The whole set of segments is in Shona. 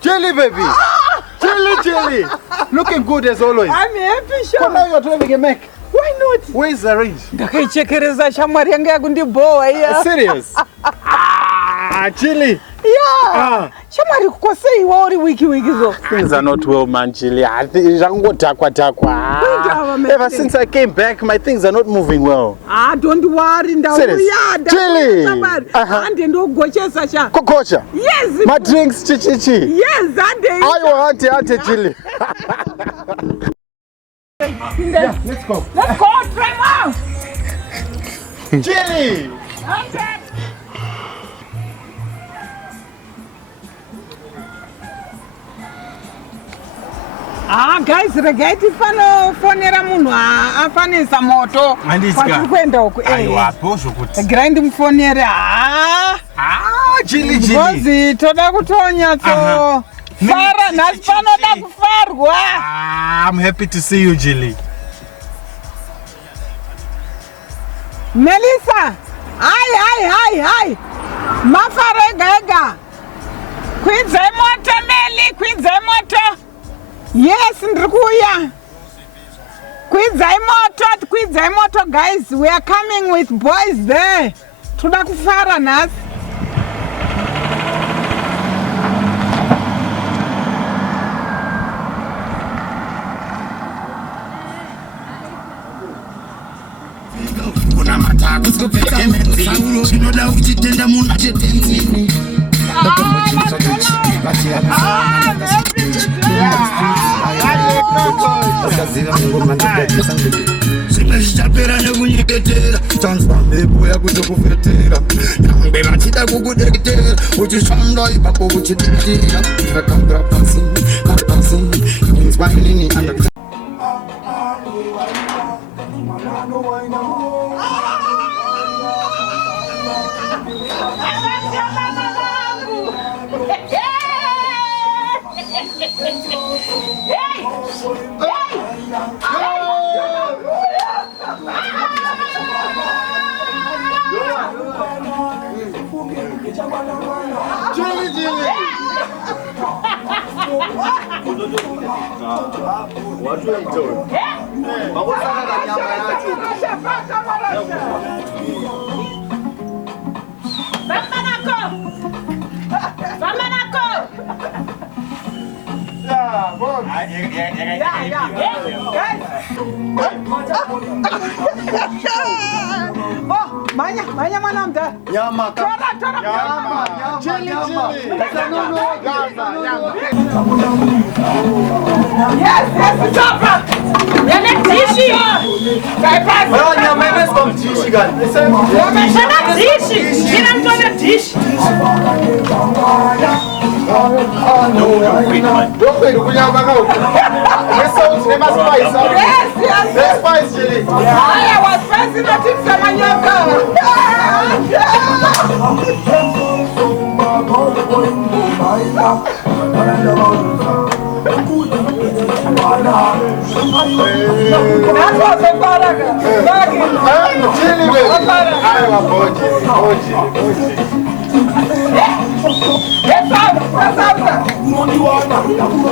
Jelly, baby. Jelly. Looking good as always. I'm happy, Sha. Now you're driving a Mac. Why not? Where is the range? Ndakaichekereza shamwari yangu yakundiboa iya. Serious? Chili. Yeah. Shamwari kukosei wauri wiki zo. Things are not well, man, Chili. I think ever since I came back, my things are not moving well. Don't worry, ndauya. Chili. Ande ndogochesa Sha. Kokocha. Yes. My drinks, chichichi. Yes, ande. Auntie, Chili. Yeah, let's go. Let's go, Trevor. Chili. Guys, regaiti fano fonera munhu afanisa moto. Andisika. Kwenda huko. Aiwa, posho kuti. Grind mufonere. Chili. Ngozi toda kutonya to. Fara nasipanoda kufarwa. I'm happy to see you, Chili. Melissa. Hi. Mafare gaga. Kwidze moto Meli, kwidze moto. Yes, ndikuya. Kwidze moto guys. We are coming with boys there. Toda kufara nasi. Simeshapera nekunyeketera tanzwa mhepo yakutokufetera nyangwe vachida kukudeketera uchishanda ipapo uchidikira ndakambira pasi inzwa inini Manya mwanamda. Nyama. Chili. Yes, stop. Yana dishi. Nyama imesoma mtishi gani? Yana dishi. Kila mtu ana dishi. Don't play the kunyama kau. Yes, spice, Chili. I was president in Samanyaka. Chili, baby.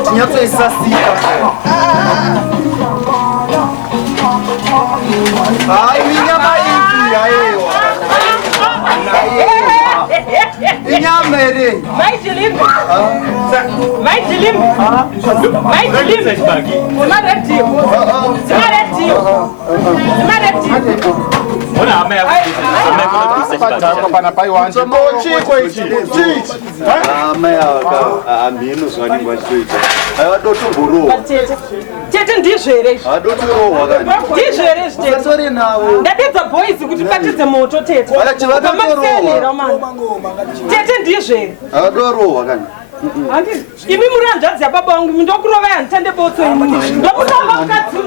Tinha que ser assim, ai, minha mãe, aí, minha mãe, Vai de limpo. Tete ndizvere. Ndizvere tete. Ndapedza boys kuti patidze moto tete. Tete ndizvere. Adoro wakani. Imi muri hanzvadzi yababa vangu ndokurova yanitande botso ini. Ndokurova mukadzi.